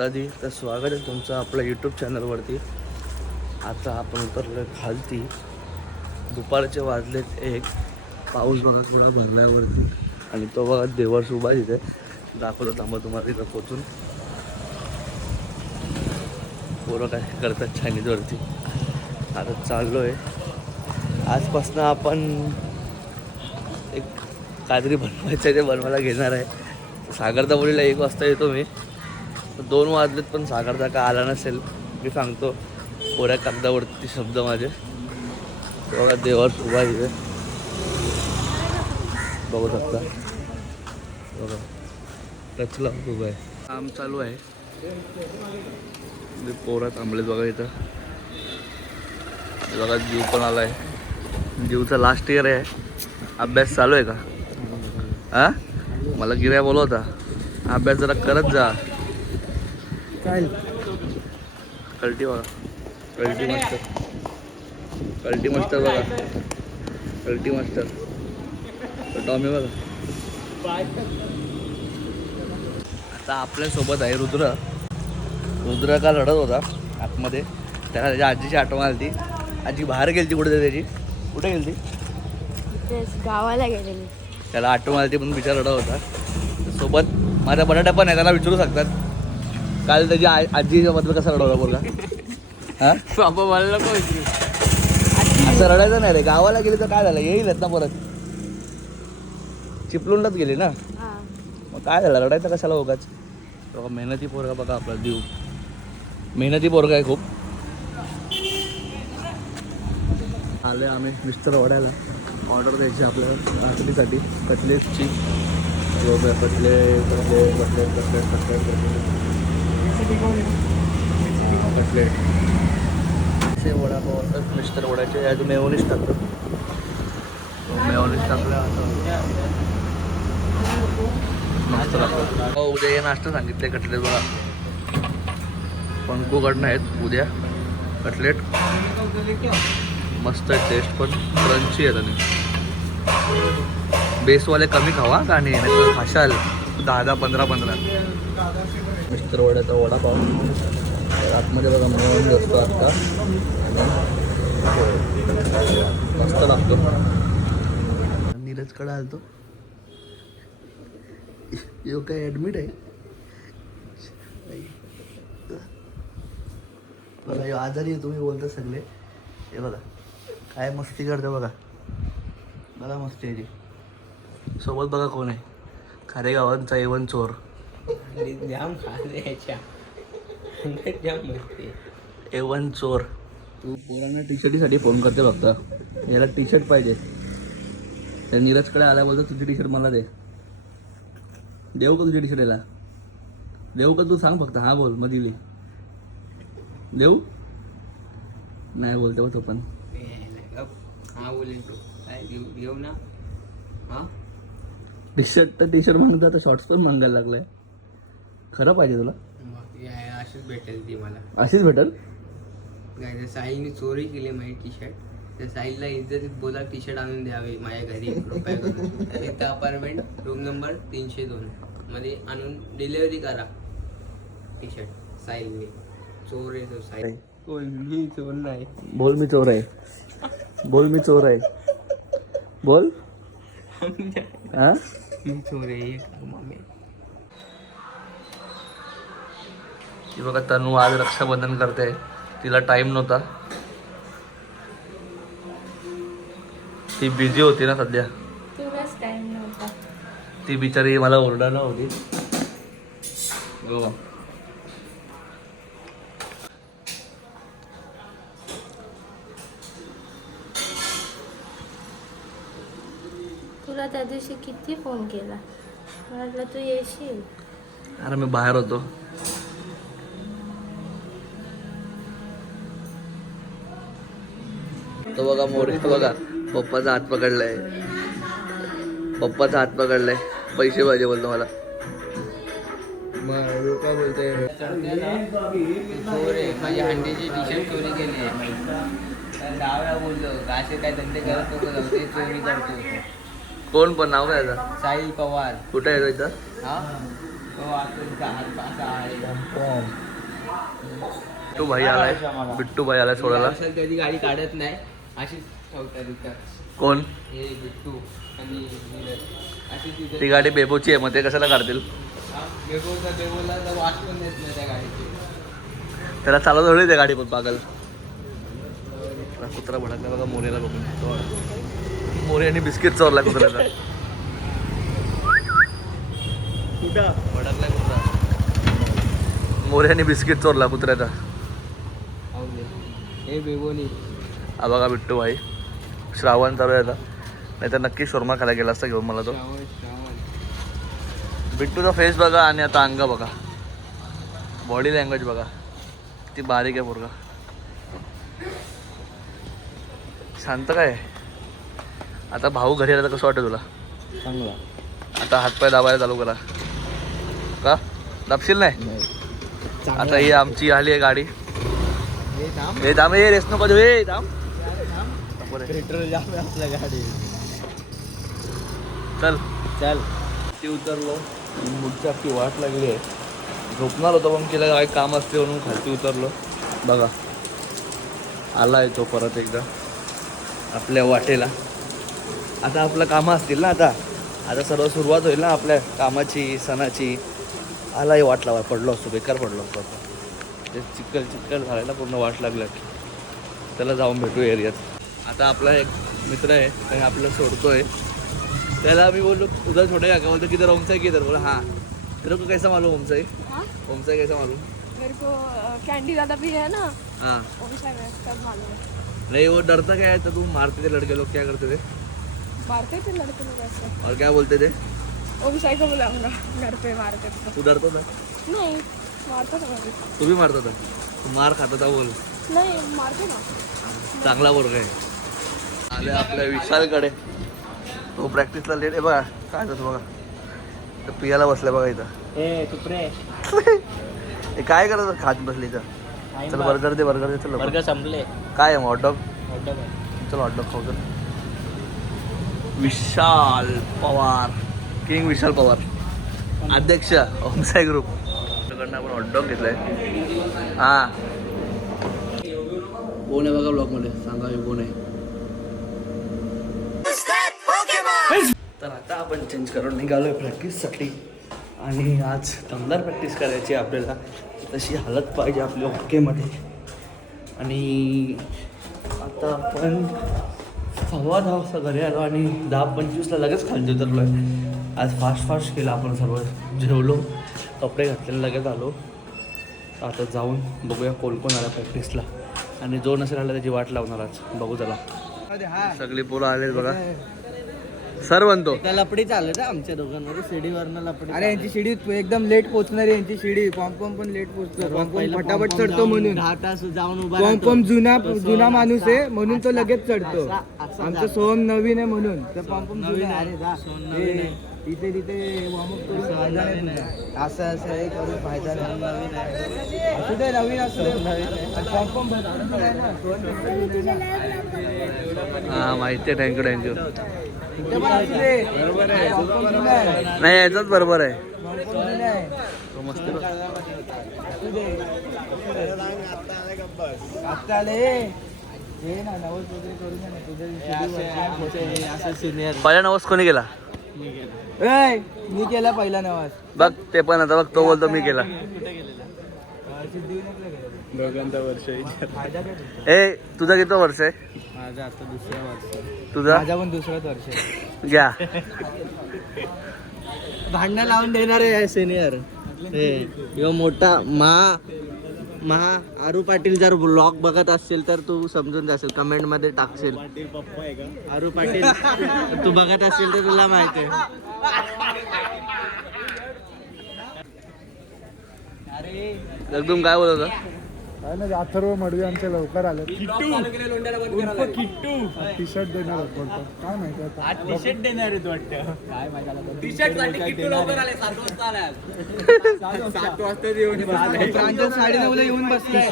माता दी. तर स्वागत आहे तुमचं आपल्या यूट्यूब चॅनलवरती. आता आपण उतरलो खालती. दुपारचे वाजलेत 1. पाऊस बघा थोडा भरल्यावरती आणि तो बघा देवर्ष उभा तिथे. दाखवतो थांबा तुम्हाला तिथं पोचून. पोरं काय करतात चायनीजवरती. आता चाललो आहे. आजपासून आपण एक काहीतरी बनवायचं आहे, ते बनवायला घेणार आहे. सागरदा बोलीला 1 वाजता येतो मी. 2 वाजलेत पण सागरदा का आला नसेल. मी सांगतो कोऱ्या कागदावरती शब्द माझे. बघा देवावर उभा इथे बघू शकता. बघा टचला उभा आहे. काम चालू आहे. पोरं थांबलेत बघा इथं. बघा जीव पण आला आहे. जीवचा लास्ट इयर आहे. अभ्यास चालू आहे का? हां मला गिऱ्या बोलवता. अभ्यास जरा करत जा. काय कल्टी बघा. कल्टी मास्टर. कल्टी मास्टर बघा. कल्टी मास्टर टॉमी बघा. आता आपल्यासोबत आहे रुद्र. रुद्र का रडत होता आतमध्ये. त्याला त्याच्या आजीची आठवण आली ती. आजी बाहेर गेली कुठे त्याची. कुठे गेली ती? गावाला गेलेली. त्याला आठवण आली ती पण बिचारा रडत होता. सोबत माझा बटाटा पण आहे. त्याला विचारू शकतात. काल त्याची आजीच्या बद्दल कसा रडवला बोलला. हां बाबा मला नको विचारू. असं रडायचं नाही रे. गावाला गेली तर काय झालं, येईलच ना परत. चिपलूनलाच गेली ना, मग काय झालं रडायचं कशाला उगाच. बघा मेहनती पोरगा बघा आपला देव. मेहनती पोरगा आहे खूप. आले आम्ही मिस्टर वड्याला. ऑर्डर द्यायची आपल्याला रात्रीसाठी कटलेटची. Cutlet cutlet cutlet cutlet cutlet cutlet असे वडापाव मिस्टर वड्याचे. यात मेयोनीज टाकतो. मेयोनीज टाकलं मस्त लागतं. उद्या हे नाश्ता सांगितले कटलेट बघा. पंकूकडनं आहेत उद्या कटलेट. मस्त टेस्ट पण क्रंची आहे. त्याने बेसवाले कमी खावा का नाही तर खाशाल 10-10 15-15. मिस्टर वड्याचा वडापाव आतमध्ये बघा मेयोनीज असतो आत्ता. मस्त लागतो. नीरजकडे आलतो. यो काय ॲडमिट आहे बघा. यो आजारी आहे तुम्ही बोलता सगळे. हे बघा काय मस्ती करते बघा. बघा मस्ती आहे ती. सोबत बघा कोण आहे. खारेगावांचा A1 चोर. जाम खायच्या जाम मस्ती. A1 चोर. तू पोरांना टी शर्टीसाठी फोन करते फक्त. याला टी शर्ट पाहिजे. त्या नीरजकडे आल्या बोलतो तुझी टी शर्ट मला दे. देऊ का तुझी टी शर्ट याला? देऊ का तू सांग फक्त. हा बोल मग दिली. देऊ नाही बोलते बघ तो पण. हा बोलेन तो काय घेऊ ना. हा टी शर्ट मागतो आता. शॉर्ट्स पण मागायला लागलाय. खरं पाहिजे तुला? अशीच भेटेल ती मला. अशीच भेटल. काय साईने चोरी केली माझी टी शर्ट. त्या साईला इज्जतीत बोला टी शर्ट आणून द्यावे माझ्या घरी कृपया करून. इथं अपार्टमेंट रूम नंबर 302 मध्ये आणून डिलिव्हरी करा टी शर्ट. साईलने चोर आहे तो. साईल कोण? मी चोर नाही. बोल मी चोर आहे. बोल मी चोर आहे. बोल. हा मी चोर आहे मम्मी. ती बघा तनू आज रक्षाबंधन करते. तिला टाइम नव्हता. ती बिझी होती ना सध्या. तुलाच टाइम नव्हता. ती बिचारी मला ओरडायला होती. हो तुला त्या दिवशी किती फोन केला. म्हटलं तू येशील. अरे मी बाहेर होतो. तो बघा मोरे बघा. पप्पाचा हात पकडलाय. पप्पाचा हात पकडलाय. पैसे पाहिजे बोलतो मला. मग काय बोलतोय. चोर आहे. माझ्या हंडीची टी शर्ट चोरी केली आहे. डाव्या बोललो असे काय धंदे करत होतो. ते चोरी करतो. कोण पण नाव काय याचं? साहिल पवार. कुठे आहे इथं? हा तो आता असा आहे. बिट्टू भाई आलाय, बिट्टू भाई आलाय सोडायला. पावसाळ्यात कधी गाडी काढत नाही अशीच ठेवतात इथं. कोण? हे बिट्टू आणि नीरज. अशीच तिथे ती गाडी बेबोची आहे, मग ते कशाला काढतील? बेबोला तर वाट पण देत नाही त्या गाडीची. त्याला चालत थोडी त्या गाडी पण पागल. कुत्रा भडकला बघा मोरेला बघून. मोऱ्याने बिस्किट चोरला कुत्र्याचा. कुठं भडकलाय कुत्रा? मोऱ्याने बिस्किट चोरला कुत्र्याचा. हे बेबोनी हा बघा बिट्टू भाई. श्रावण चालू आहे आता, नाही तर नक्की शोरमा खायला गेला असता घेऊन मला तो. बिट्टूचा फेस बघा आणि आता अंग बघा, बॉडी लँग्वेज बघा, किती बारीक आहे पोरगा. शांत काय. आता भाऊ घरी आला तर कसं वाटतं तुला? चांगला. आता हातपाय दाबायला चालू करा का? दाबशील नाही? आता ही आमची आली आहे गाडी. हे थांब, हे रेस नको देऊ, हे थांब. पेट्रोल जाम आहे आपल्या गाडी. चल चल ती उतरलो, मुठची अख्खी वाट लागली आहे. झोपणार होतो पण केलं काय काम असते म्हणून खालती उतरलो. बघा आला आहे तो परत एकदा आपल्या वाटेला. आता आपलं कामं असतील ना, आता सर्व सुरुवात होईल ना आपल्या कामाची, सणाची. आलाही वाट लावा, पडलो असतो, बेकार पडलो असतो. आता ते चिक्कल झालेला पूर्ण वाट लागला की त्याला जाऊन भेटू एरियात. आता आपला एक मित्र आहे आणि आपल्याला सोडतोय. त्याला मी बोललो उधर छोटे का बोलतो किधर ओमसाई किधर. बोला हाँ. तेरे को कैसा मालूम ओमसाई? ओमसाई कैसा मालूम? मेरे को कैंडी ज़्यादा भी है ना, हाँ ओमशाई में सब मालूम है. नहीं वो डरता क्या है? तो तू मारते थे लड़के लोग, क्या करते थे मारते थे लड़के लोग ऐसे. और क्या बोलते थे? ओमशाई को बुलाऊंगा घर पे मारते थे. तू डरता था? नहीं मारता था मैं भी. तू भी मारता था? तू मार खाता था बोल. नहीं मारते ना. चांगला पोरगा आहे. आले आपल्या विशालकडे. तो प्रॅक्टिसला लेट आहे बघा. काय जातो बघा, तर पियाला बसल्या बघा इथं. ए तुपरे हे काय करत खात बसली इथं? चल बर्गर दे, बर्गर दे. चल लवकर. वर्ग संपले. काय आहे हॉटडॉग? चल हॉटडॉग खाऊ. चल. विशाल पवार, किंग विशाल पवार, अध्यक्ष ओमसाई ग्रुप. कडनं आपण हॉटडॉग घेतलाय. हां कोण आहे बघा ब्लॉगमध्ये, सांगा हे कोण आहे. तर आता आपण चेंज करून निघालो आहे प्रॅक्टिससाठी. आणि आज दमदार प्रॅक्टिस करायची आहे आपल्याला. तशी हालत पाहिजे आपल्या ओकेमध्ये. आणि आता आपण 10:15 वाजता घरी आलो आणि 10:25 लगेच खाली उतरलो आहे. आज फास्ट केलं आपण सर्व. जेवलो, कपडे घातलेले, लगेच आलो. आता जाऊन बघूया कोण आला प्रॅक्टिसला. आणि जो नसेल आला त्याची वाट लावणार आज. बघू चला. सगळी पोरं आलेत बघा. सर म्हणतो लपडी चालत आहे आमच्या दोघांमध्ये. शिडीवरनं लपडी. अरे यांची शिडी एकदम लेट पोहोचणार आहे. यांची शिडी पॉम्पॉम पण लेट पोहोचतो. पॉम्पॉम फटाफट चढतो म्हणून. 10 तास जाऊन उभा पॉम्पॉम जुना माणूस आहे म्हणून तो लगेच चढतो. आमचं सोहम नवीन आहे म्हणून तर पॉम्पॉम जुना आहे. अरे जा. तिथे वॉर्मअप करून फायदा नाही तुझा. असं हे करून फायदा नाही. असू दे नवीन, असू दे पॉम्पॉम भरपूर आहे ना. हां माहिती आहे. थँक्यू. इथे पण असू दे. पॉम्पॉम जुना आहे. नाही याचाच बरोबर आहे. पॉम्पॉम जुना आहे. तो मस्त असू दे. आता आले. हे ना नवस वगैरे करू ना तुझ्या. असं सिनियर पहिला नवस कोणी केला? मी केला पहिला नवाज. बघ ते पण आता बघ, तो बोलतो मी केला. दोघांचा वर्ष. ए तुझा किती वर्ष आहे? माझं आता 2ऱ्या वर्ष. तुझा? माझा पण 2रंच वर्ष आहे. घ्या. भांडणं लावून देणार आहे सिनियर. हे मोठा महा आरू पाटील जर ब्लॉग बघत असशील तर तू समजून जाशील, कमेंट मध्ये टाकशील. आरू पाटील तू बघत असशील तर तुला माहिती आहे. एकदम काय बोलत होता? अथर्व मडवी आमच्या लवकर आले. किट्टू टी शर्ट देणार बोलतो. काय माहिती आता टी शर्ट देणार आहे वाटतं. काय माहिती टी शर्ट साठी किट्टू लवकर आले. 7 वाजता आला. 7 वाजता येऊन प्रांजल 9:30 येऊन बसलाय.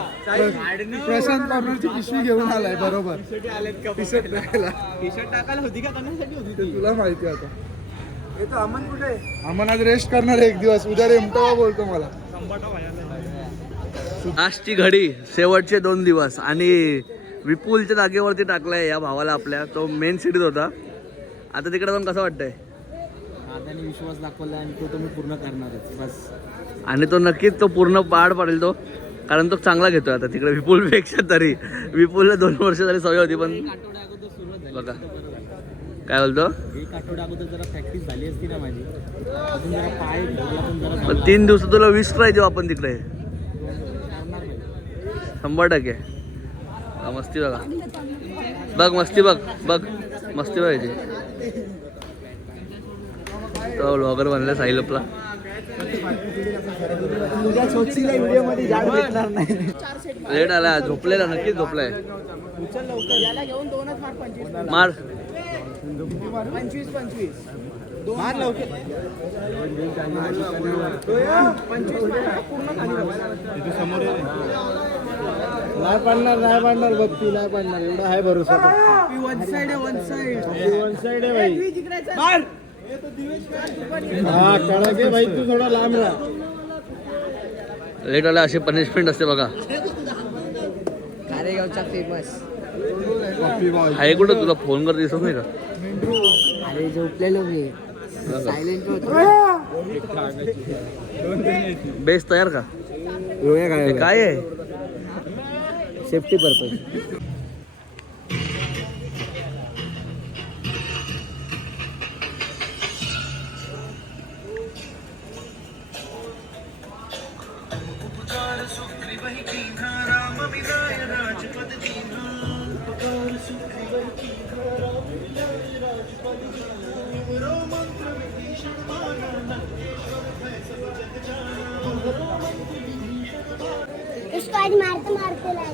प्रशांत कॉर्नरची पिशवी घेऊन आलाय. बरोबर टी शर्ट टी शर्ट टाकायला होती का? करण्यासाठी होती तुला माहिती आता. अमन आज रेस्ट करणार एक दिवस, उद्या रेमटोवा बोलतो मला. लास्टची घडी, शेवटचे 2 दिवस आणि विपुलच्या जागेवरती टाकलाय या भावाला आपल्या. तो मेन सिटीत होता, आता तिकडे जाऊन कसं वाटतंय? दादाने विश्वास दाखवला आणि तो तुम्ही पूर्ण करणारच बस. आणि तो नक्कीच तो पूर्ण पाड पडेल तो, कारण तो चांगला घेतोय आता तिकडे विपुलपेक्षा तरी. विपुलला 2 वर्ष झाली सवय होती, पण बघा काय बोलतो. 1 आठवड्या अगोदर जरा प्रॅक्टिस झाली असती ना माझी, अजून जरा पाय धरला पण जरा पण 3 दिवसात तुला 20 ट्राय देऊ आपण तिकडे, 100%. मस्ती बघा, बघ मस्ती, बघ बघ मस्ती बघायची. तो ब्लॉगर बनला साहिल आपला. व्हिडिओ मध्ये जाड भेटणार नाही. लेट आला, झोपलेला, नक्कीच झोपलाय. याला घेऊन 2च मार 25 मार 25 मार लवकर. नाही पाडणार बघती, नाही पाडणार, एवढा आहे भरोसा. वन साइड आहे भाई. हा कडा घे भाई, तू थोडा लांब राहा. लेट आला अशी पनिशमेंट असते बघा. कारेगावचा फेमस. आहे कुठं, तुला फोन कर दिसत नाही का? अरे झोपलेलो मी, सायलेंट होतो. बेस तयार का? हे काय आहे? Safety purpose. उसको आज मारते मारते लाए.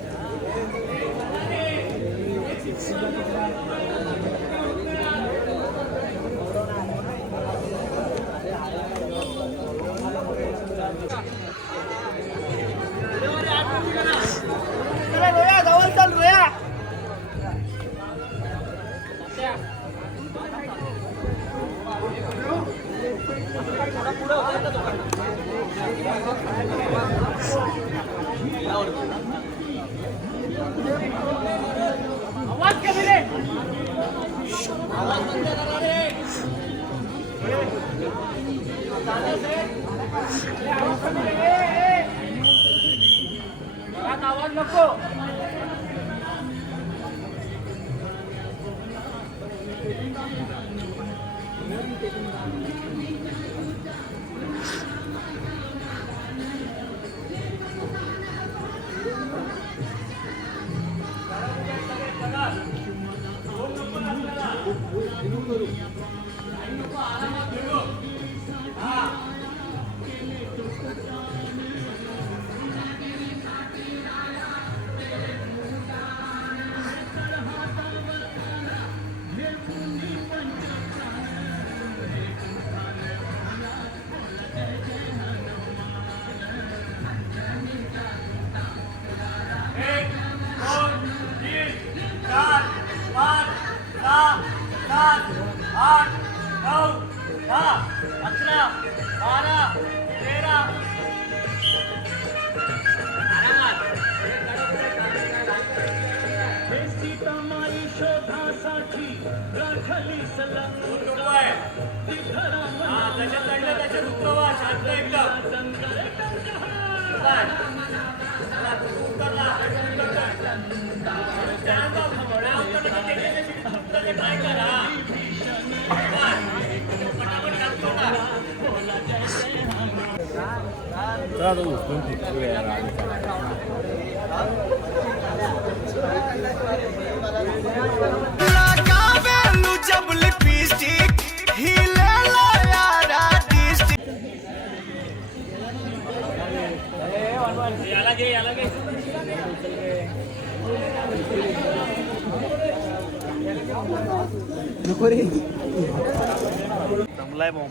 जमलाय पॉम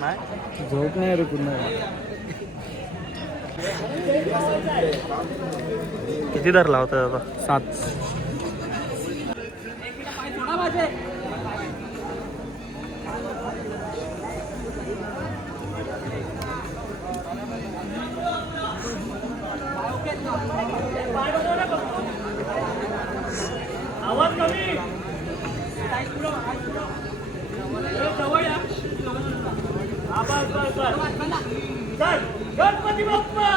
नाही झोप नाही रे पूर्ण. किती धरला होता दादा? 7. गणपती बाप्पा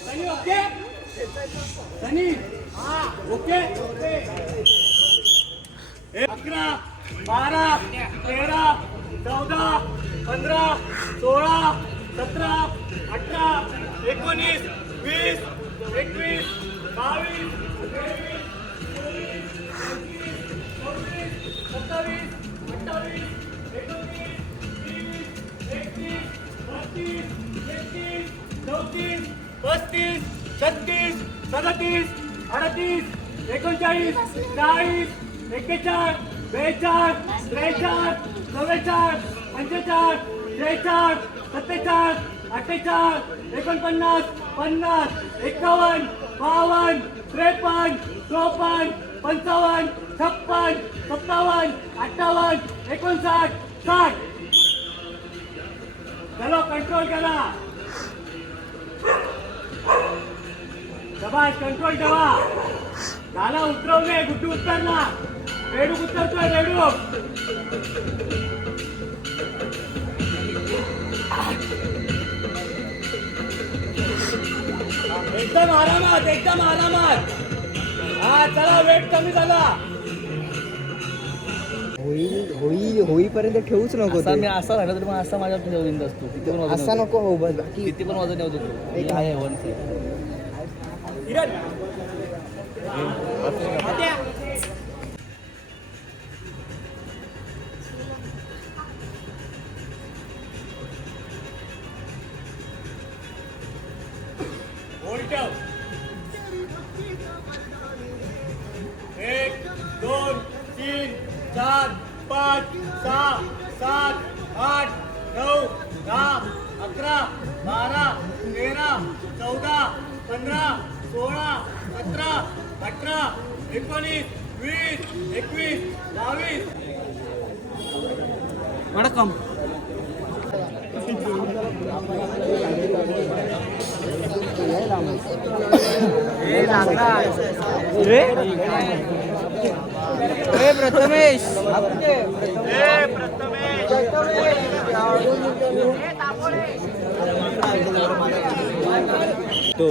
सनी ओके सनी हाँ ओके 11 12 13 14 15 16 17 18 19 20 21 22 चौतीस 35 36 37 38 39 40 41 42 43 44 45 46 47 48 49 50 51 52 53 54 55 56 57 58 59 60 चलो कंट्रोल करा शबाश कंट्रोल ठेवा झाला उतरवले गुड्डू उतरला रेडूक उतरतोय रेडूक एकदम आरामात हा चला वेट कमी झाला होईपर्यंत ठेवूच नको मी असा राहिला तरी मग असा माझ्या विंद असतो किती पण असा नको हो बस बाकी किती पण वजन येऊ देतो आहे वन एक 2 3 4 5 6 7 8 9 10 11 12 13 14 15 16 17 18 19 20 21 22 வணக்கம் प्रथमेश तो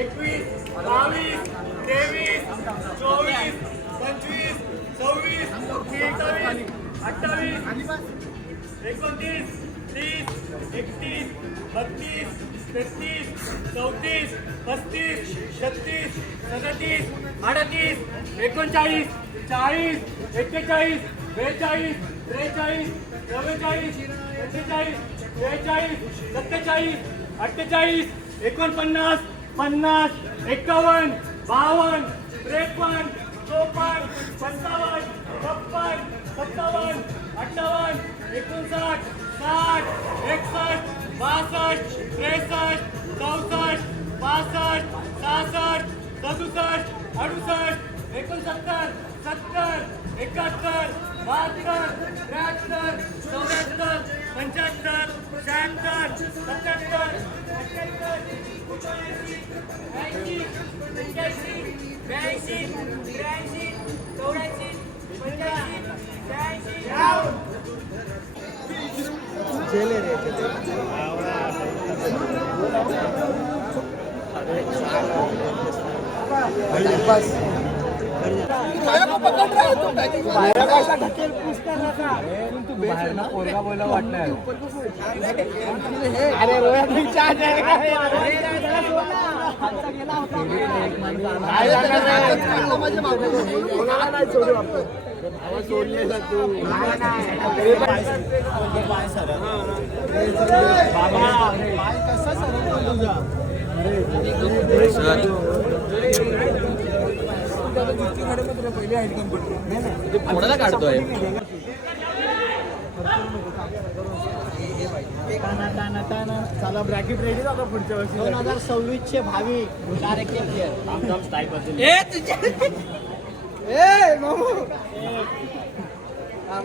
एकवीस 22 23 24 25 26 27 28 29 30 31 32 33 34 35 36 37 38 39 40 41 42 43 44 45 46 47 48 49 50 51 52 53 54 55 56 57 58 59 60 61 62 63 64 65 66 67 68 69 70 71 72 73 74 75 76 77 पोरगा बोला वाटणार कोणाला काढतोय चला ब्रॅकेट रेडी झाला पुढच्या वर्षी 2026 चे भावी डायरेक्ट ए मामू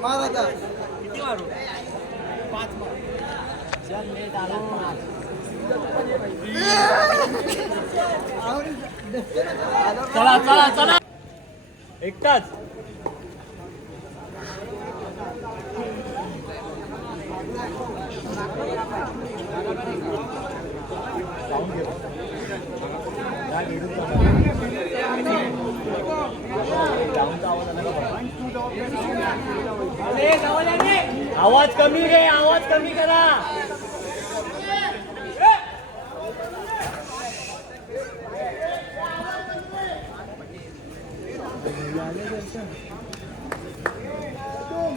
मार आता चला चला चला एकटाच आवाज कमी रे आवाज कमी करा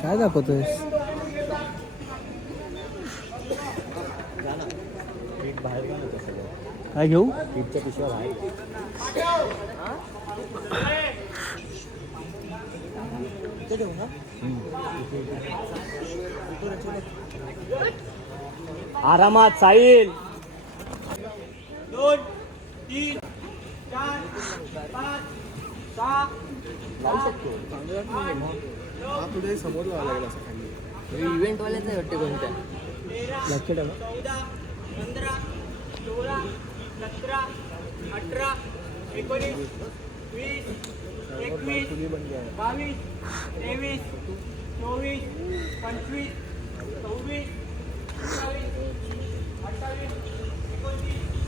काय दाखवतोय काय घेऊ आरामात साईल 2 3 4 5 6 पुढे समोर लावा लागेल असं खाली इव्हेंट वालेच नाही वाटते कोणत्या लक्ष ठेवा 15 16 17 18 19 20 21 22 23 24 25 26 28 29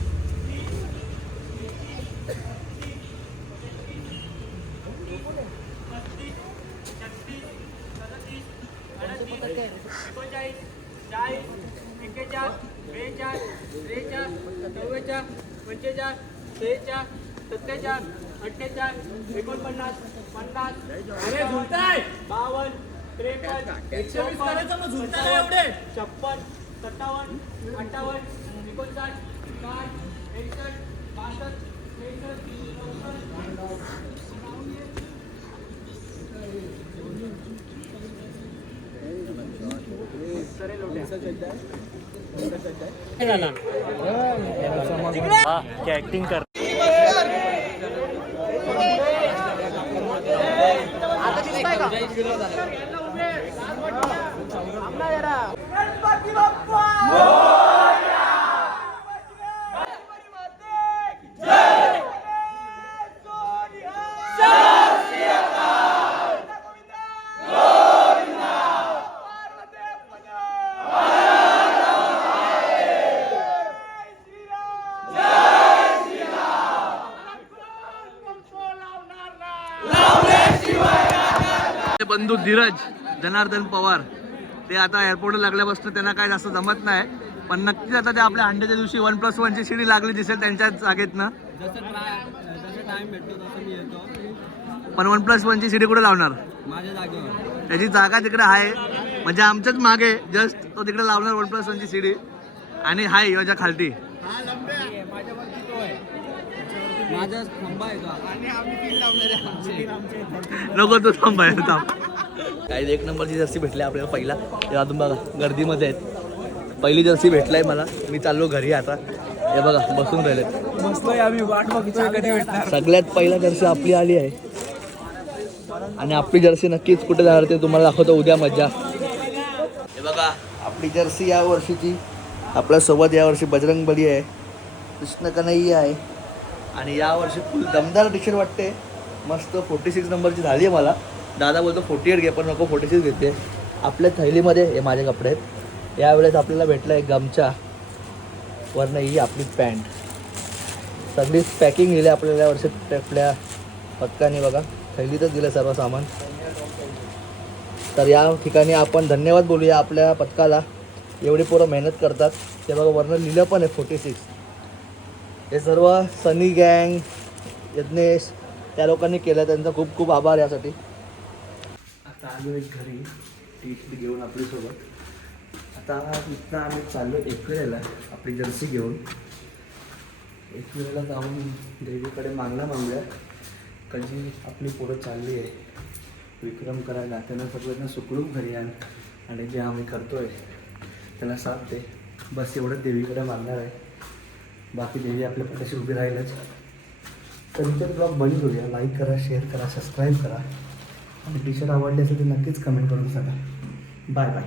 अरे झुलताय 52 53 126 करायचं मग झुलताय एवढे 56 57 58 59 60 61 62 ऍक्टिंग कर बंधू धीरज जनार्दन पवार, ते आता एअरपोर्टला लागल्यापासून त्यांना काय जास्त जमत नाही, पण नक्कीच आता ते आपल्या अंड्याच्या दिवशी 1+1ची शिडी लागली दिसेल त्यांच्या जागेतनं. जसं टाइम भेटतो तसं मी येतो. पण 1+1ची शिडी कुठे लावणार? माझ्या जागेवर. त्याची जागा तिकडे आहे, म्हणजे आमच्याच मागे जस्ट तो तिकडे लावणार 1+1ची शिडी. आणि हाय याच्या खालती माझा खंबा आहे तो. आणि आम्ही 3 लावणार. नको तो थांबायला थांब. काही 1 नंबरची जर्सी भेटली आपल्याला पहिला. हे अजून बघा गर्दीमध्ये आहेत. पहिली जर्सी भेटलाय मला. मी चाललो घरी आता. हे बघा बसून राहिलेत मस्त आहे. आम्ही वाट बघतोय कधी भेटणार. सगळ्यात पहिला जर्सी आपली आली आहे आणि आपली जर्सी नक्कीच कुठे जाणार ते तुम्हाला दाखवतो उद्या. मज्जा. हे बघा आपली जर्सी या वर्षीची. आपल्यासोबत यावर्षी बजरंग बली आहे, कृष्ण कन्हैया आहे आणि यावर्षी फुल दमदार टी शर्ट वाटते. मस्त 46 नंबरची झाली आहे मला. दादा बोलतो 48 घे, पण नको 46 घेते. आपल्या थैलीमध्ये हे माझे कपडे आहेत. यावेळेस आपल्याला भेटलं आहे गमछा, वरनं ही आपली पॅन्ट. सगळी पॅकिंग दिली आपल्याला यावर्षी आपल्या पथकाने. बघा थैलीतच दिलं सर्व सामान. तर या ठिकाणी आपण धन्यवाद बोलूया आपल्या पथकाला. एवढी पोरं मेहनत करतात. ते बघा वरनं लिहिलं पण आहे 46. हे सर्व सनी गँग, यज्ञेश त्या लोकांनी केलं, त्यांचा खूप खूप आभार यासाठी. आता आलो एक घरी टी घेऊन आपल्यासोबत. आता इथनं आम्ही चाललो एकविरेला आपली जर्सी घेऊन. एकविरेला जाऊन देवीकडे मागूया. कधी आपली पोरं चालली आहे विक्रम करायला, त्यांना सगळ्यांना सुखरूप घरी आणि जे आम्ही करतो आहे त्याला साथ दे. बस एवढंच देवीकडे मागणार आहे. बाकी देवी आपल्या पाठीशी उभी राहीलच. तर इतर ब्लॉग बंद करूया. लाईक करा, शेअर करा, सबस्क्राईब करा आणि टी शर्ट आवडली असेल तर नक्कीच कमेंट करून सांगा. Bye bye.